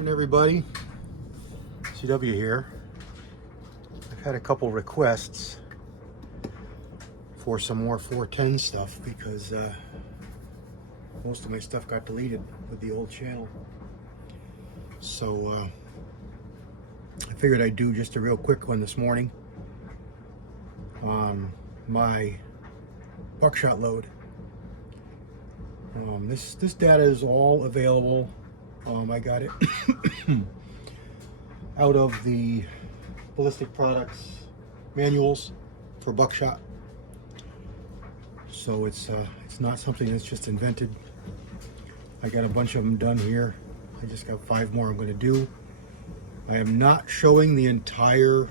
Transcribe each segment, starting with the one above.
Morning, everybody. CW here. I've had a couple requests for some more 410 stuff because most of my stuff got deleted with the old channel. So I figured I'd do just a real quick one this morning on my Buckshot load. This data is all available. I got it out of the ballistic products manuals for Buckshot, so it's not something that's just invented. I got a bunch of them done here. I just got 5 more I'm going to do. I am not showing the entire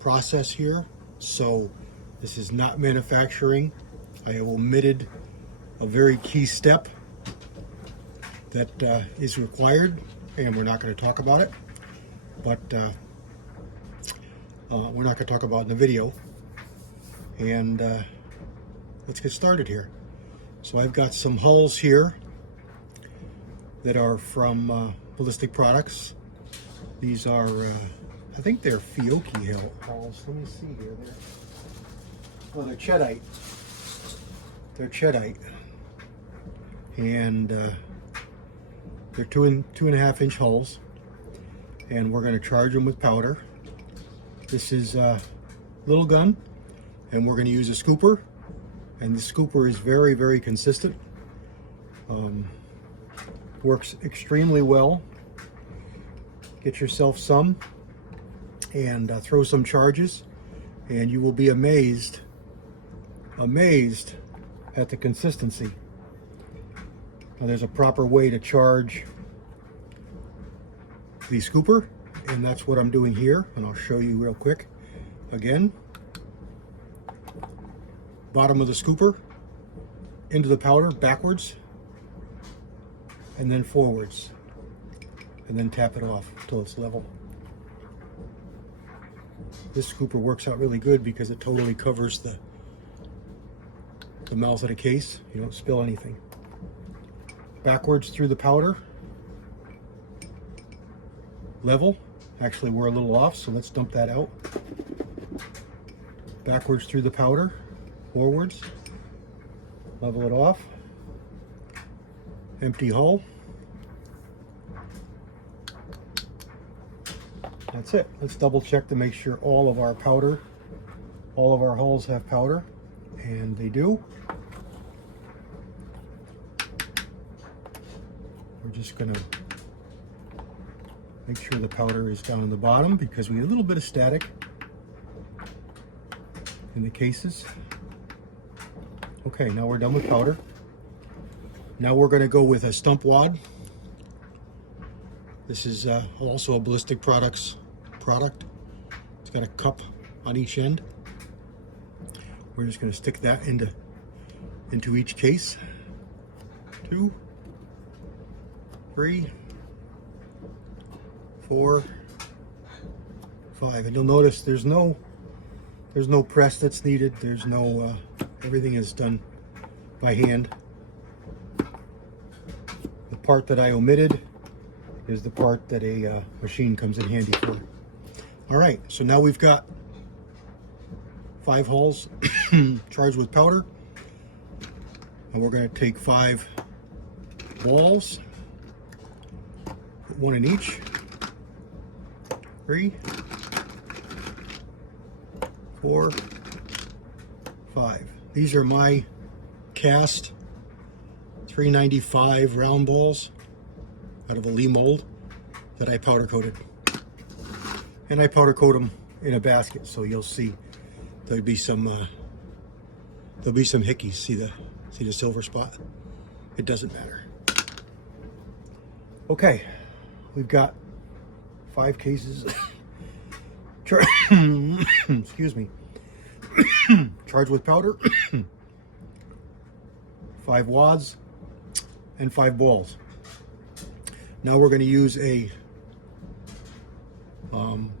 process here, so this is not manufacturing. I have omitted a very key step that is required, and we're not going to talk about it, but we're not going to talk about it in the video. And let's get started here. So I've got some hulls here that are from Ballistic Products. These are, I think they're Fiocchi hulls. Let me see here. They're Cheddite. They're Cheddite. And they're 2.5 inch hulls, and we're going to charge them with powder. This is a little gun, and we're going to use a scooper, and the scooper is very, very consistent. Works extremely well. Get yourself some and throw some charges, and you will be amazed at the consistency. Now, there's a proper way to charge the scooper, and that's what I'm doing here, and I'll show you real quick. Again, bottom of the scooper into the powder backwards, and then forwards, and then tap it off until it's level. This scooper works out really good because it totally covers the mouth of the case. You don't spill anything. Backwards through the powder, level. Actually, we're a little off, so let's dump that out. Backwards through the powder, forwards, level it off. Empty hull. That's it. Let's double check to make sure all of our hulls have powder, and they do. We're just going to make sure the powder is down in the bottom because we have a little bit of static in the cases. Okay, now we're done with powder. Now we're going to go with a stump wad. This is also a Ballistic Products product. It's got a cup on each end. We're just going to stick that into each case. 2, 3, 4, 5, and you'll notice there's no press that's needed. There's no everything is done by hand. The part that I omitted is the part that a machine comes in handy for. All right, so now we've got 5 hulls charged with powder, and we're going to take 5 balls. 1 in each. 3, 4, 5. These are my cast 395 round balls out of a Lee mold that I powder coated. And I powder coat them in a basket, so you'll see there'll be some hickeys. See the silver spot? It doesn't matter. Okay. We've got 5 cases, excuse me, charged with powder, 5 wads, and 5 balls. Now we're going to use a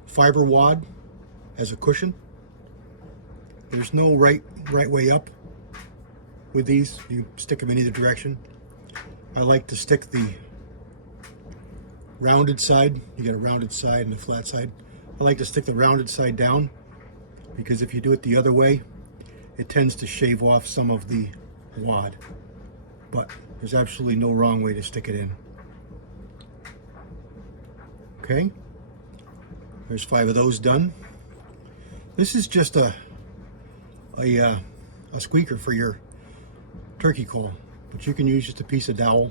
fiber wad as a cushion. There's no right way up with these. You stick them in either direction. I like to stick the rounded side. You got a rounded side and a flat side. I like to stick the rounded side down because if you do it the other way, it tends to shave off some of the wad. But there's absolutely no wrong way to stick it in. Okay, there's 5 of those done. This is just a squeaker for your turkey call, but you can use just a piece of dowel.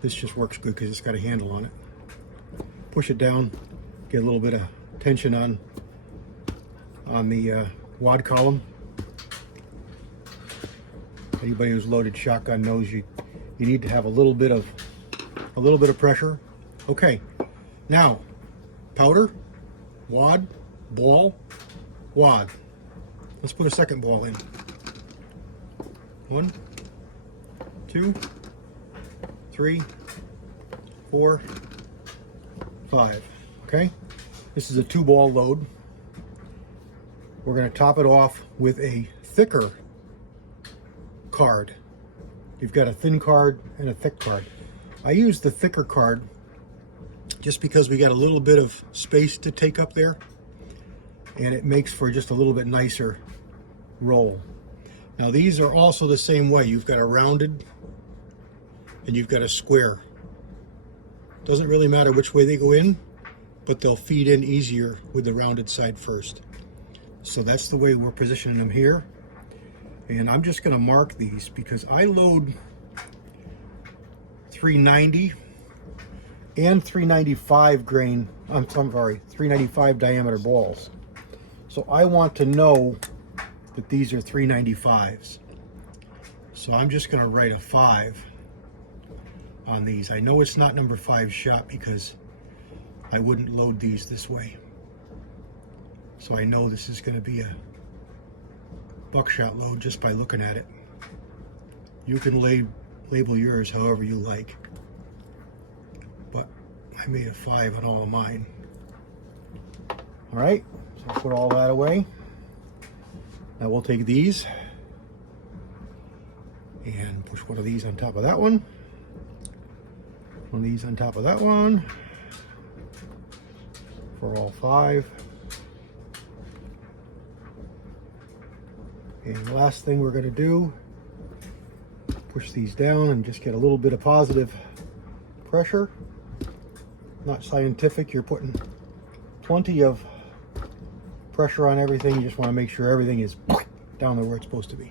This just works good because it's got a handle on it. Push it down, get a little bit of tension on the wad column. Anybody who's loaded shotgun knows you need to have a little bit of pressure. Okay, now powder, wad, ball, wad. Let's put a second ball in. 1, 2, 3, 4, 5. Okay, this is a 2-ball load. We're going to top it off with a thicker card. You've got a thin card and a thick card. I use the thicker card just because we got a little bit of space to take up there, and it makes for just a little bit nicer roll. Now these are also the same way. You've got a rounded and you've got a square. Doesn't really matter which way they go in, but they'll feed in easier with the rounded side first. So that's the way we're positioning them here. And I'm just going to mark these because I load 390 and 395 grain, I'm sorry, 395 diameter balls. So I want to know that these are 395s. So I'm just going to write a 5 on these. I know it's not number 5 shot because I wouldn't load these this way. So I know this is going to be a buckshot load just by looking at it. You can label yours however you like, but I made a 5 on all of mine. All right, so I'll put all that away. Now we'll take these and push one of these on top of that one of these on top of that one for all 5. And the last thing we're going to do, push these down and just get a little bit of positive pressure. Not scientific, you're putting plenty of pressure on everything. You just want to make sure everything is down there where it's supposed to be.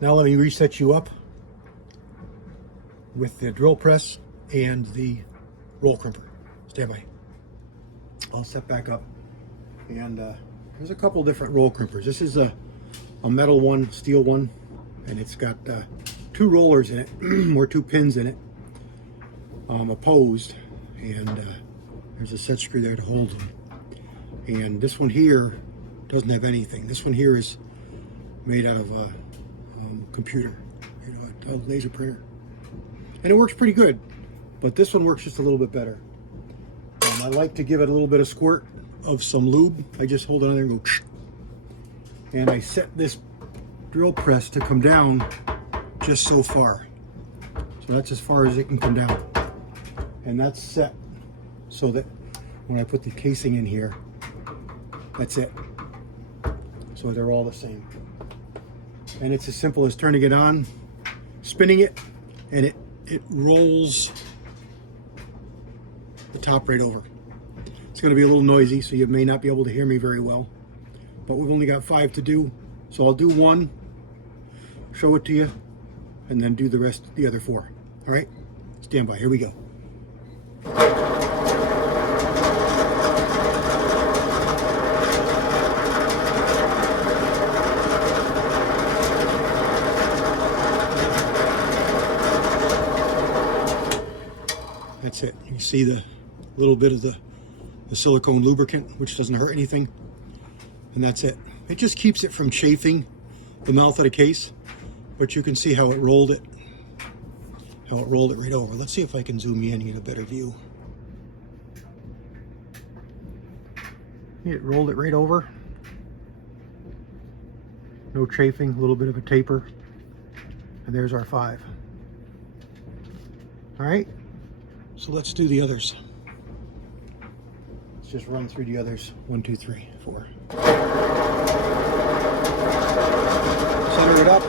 Now let me reset you up with the drill press and the roll crimper. Stand by. I'll set back up. And there's a couple different roll crimpers. This is a metal one, steel one, and it's got 2 rollers in it, or 2 pins in it, opposed, and there's a set screw there to hold them. And this one here doesn't have anything. This one here is made out of a computer, you know, a laser printer, and it works pretty good. But this one works just a little bit better. I like to give it a little bit of squirt of some lube. I just hold it on there and go, and I set this drill press to come down just so far. So that's as far as it can come down. And that's set so that when I put the casing in here, that's it. So they're all the same. And it's as simple as turning it on, spinning it, and it rolls the top right over. It's going to be a little noisy, so you may not be able to hear me very well. But we've only got 5 to do, so I'll do 1, show it to you, and then do the other 4. All right, stand by. Here we go. That's it. You see the little bit of the silicone lubricant, which doesn't hurt anything. And that's it. It just keeps it from chafing the mouth of the case, but you can see how it rolled it right over. Let's see if I can zoom you in and get a better view. It rolled it right over. No chafing, a little bit of a taper. And there's our 5. All right, So let's do the others. Let's just run through the others. 1, 2, 3, 4. Center it up.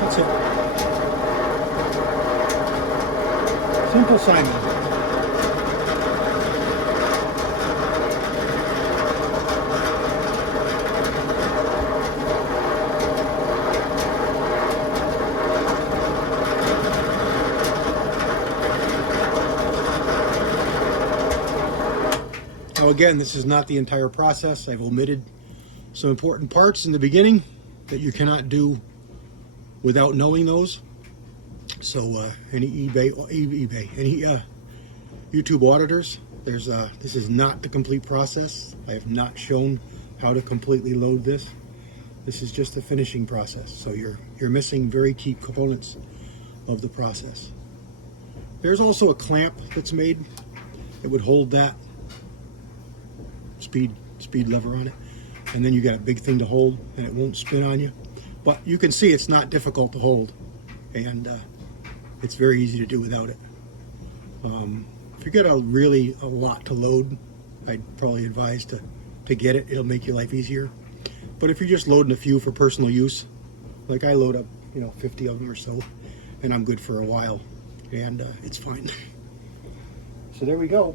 That's it. Simple Simon. Now again, this is not the entire process. I've omitted some important parts in the beginning that you cannot do without knowing those. So any YouTube auditors, this is not the complete process. I have not shown how to completely load this. This is just the finishing process. So you're missing very key components of the process. There's also a clamp that's made that would hold that speed lever on it, and then you got a big thing to hold and it won't spin on you. But you can see it's not difficult to hold, and it's very easy to do without it. If you get a lot to load, I'd probably advise to get it. It'll make your life easier. But if you're just loading a few for personal use, like I load up 50 of them or so, and I'm good for a while, and it's fine. So there we go.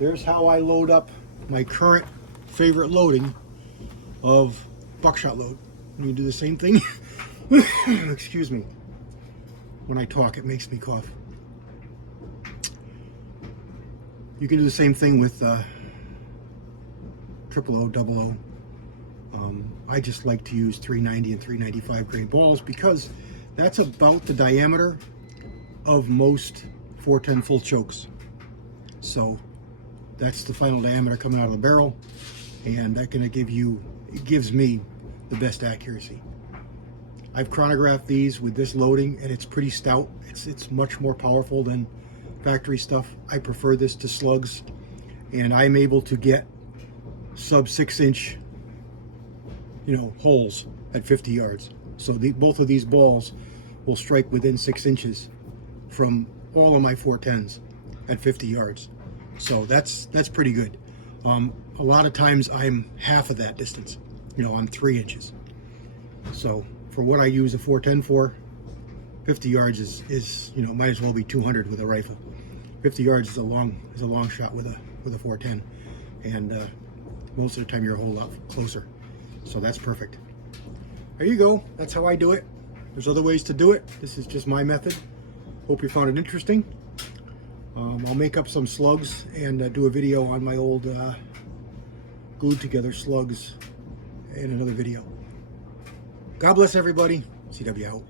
There's how I load up my current favorite loading of Buckshot load. You do the same thing. Excuse me. When I talk, it makes me cough. You can do the same thing with triple O, double O. I just like to use 390 and 395 grain balls because that's about the diameter of most 410 full chokes. So that's the final diameter coming out of the barrel, and that it gives me the best accuracy. I've chronographed these with this loading, and it's pretty stout. It's much more powerful than factory stuff. I prefer this to slugs, and I'm able to get sub 6-inch holes at 50 yards. So both of these balls will strike within 6 inches from all of my 410s at 50 yards. So that's pretty good. A lot of times I'm half of that distance. I'm 3 inches. So for what I use a 410 for, 50 yards is might as well be 200 with a rifle. 50 yards is a long shot with a 410, and most of the time you're a whole lot closer. So that's perfect. There you go. That's how I do it. There's other ways to do it. This is just my method. Hope you found it interesting. I'll make up some slugs and do a video on my old glued together slugs in another video. God bless everybody. CW out.